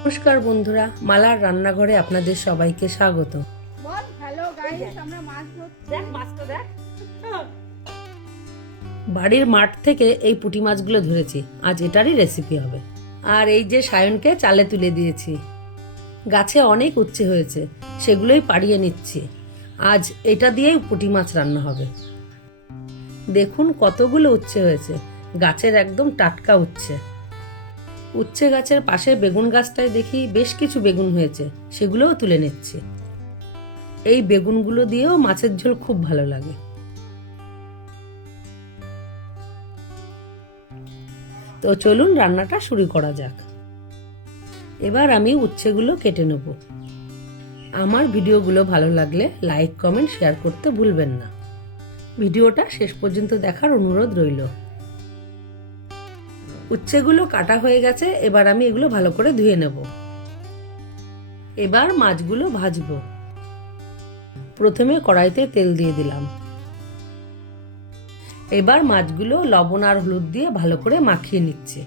নমস্কার বন্ধুরা, মালার রান্নাঘরে আপনাদের সবাইকে স্বাগত। বাড়ির মাঠ থেকে এই পুঁটি মাছগুলো ধরেছি, আজ এটারই রেসিপি হবে। আর এই যে সায়নকে চালে তুলে দিয়েছি, গাছে অনেক উচ্ছে হয়েছে, সেগুলোই পাড়িয়ে নিচ্ছি। আজ এটা দিয়েই পুঁটি মাছ রান্না হবে। দেখুন কতগুলো উচ্ছে হয়েছে, গাছের একদম টাটকা উচ্ছে। উচ্ছে গাছের পাশে বেগুন গাছটায় দেখি বেশ কিছু বেগুন হয়েছে, সেগুলোও তুলে নিচ্ছি। এই বেগুনগুলো দিয়েও মাছের ঝোল খুব ভালো লাগে। তো চলুন রান্নাটা শুরু করা যাক। এবার আমি উচ্ছেগুলো কেটে নেব। আমার ভিডিওগুলো ভালো লাগলে লাইক, কমেন্ট, শেয়ার করতে ভুলবেন না। ভিডিওটা শেষ পর্যন্ত দেখার অনুরোধ রইল। উচ্ছেগুলো কাটা হয়ে গেছে, এবার আমি এগুলো ভালো করে ধুয়ে নেব। এবার মাছগুলো ভাজবো। প্রথমে কড়াইতে তেল দিয়ে দিলাম। এবার মাছগুলো লবণ আর হলুদ দিয়ে ভালো করে মাখিয়ে নিচ্ছি।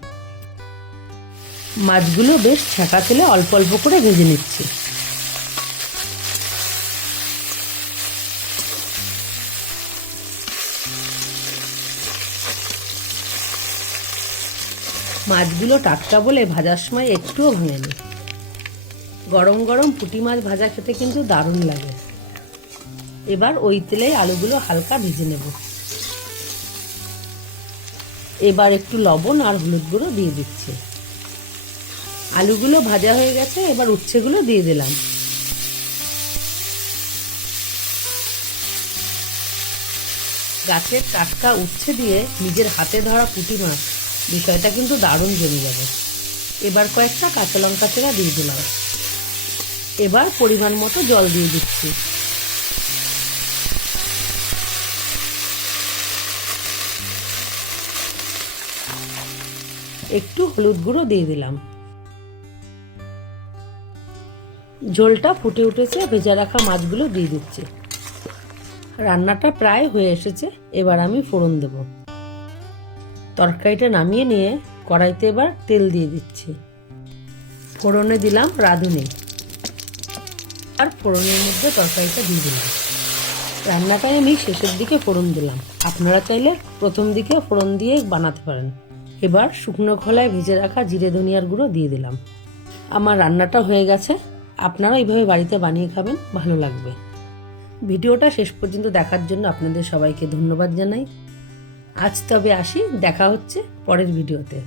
মাছগুলো বেশ ছ্যাঁকা তেলে অল্প অল্প করে ভেজে নিচ্ছি। মাছগুলো টাটকা বলে ভাজার সময় একটুও ভাঙেনি। গরম গরম পুঁটি মাছ ভাজা খেতে কিন্তু দারুণ লাগে। এবার ওই তেলে আলুগুলো হালকা ভেজে নেব। এবার একটু লবণ আর হলুদ গুঁড়ো দিয়ে দিচ্ছি। আলুগুলো ভাজা হয়ে গেছে, এবার উচ্ছেগুলো দিয়ে দিলাম। গাছের টাটকা উচ্ছে দিয়ে নিজের হাতে ধরা পুঁটি মাছ, বিষয়টা কিন্তু দারুণ জমে যাবে। এবার কয়েকটা কাঁচা লঙ্কা চেরা দিয়ে দিলাম। এবার পরিমাণ মতো জল দিয়ে দিচ্ছি। একটু হলুদ গুঁড়ো দিয়ে দিলাম। ঝোলটা ফুটে উঠেছে, ভেজে রাখা মাছগুলো দিয়ে দিচ্ছি। রান্নাটা প্রায় হয়ে এসেছে, এবার আমি ফোড়ন দেব। তরকারিটা নামিয়ে নিয়ে কড়াইতে এবার তেল দিয়ে দিচ্ছি। ফোড়নে দিলাম রাঁধুনি, আর ফোড়নের মধ্যে তরকারিটা দিয়ে দিলাম। রান্নাটায় আমি শেষের দিকে ফোড়ন দিলাম, আপনারা চাইলে প্রথম দিকে ফোড়ন দিয়ে বানাতে পারেন। এবার শুকনো খোলায় ভেজে রাখা জিরে ধনিয়ার গুঁড়ো দিয়ে দিলাম। আমার রান্নাটা হয়ে গেছে, আপনারা এইভাবে বাড়িতে বানিয়ে খাবেন, ভালো লাগবে। ভিডিওটা শেষ পর্যন্ত দেখার জন্য আপনাদের সবাইকে ধন্যবাদ জানাই। আজ তবে আসি, দেখা হচ্ছে পরের ভিডিওতে।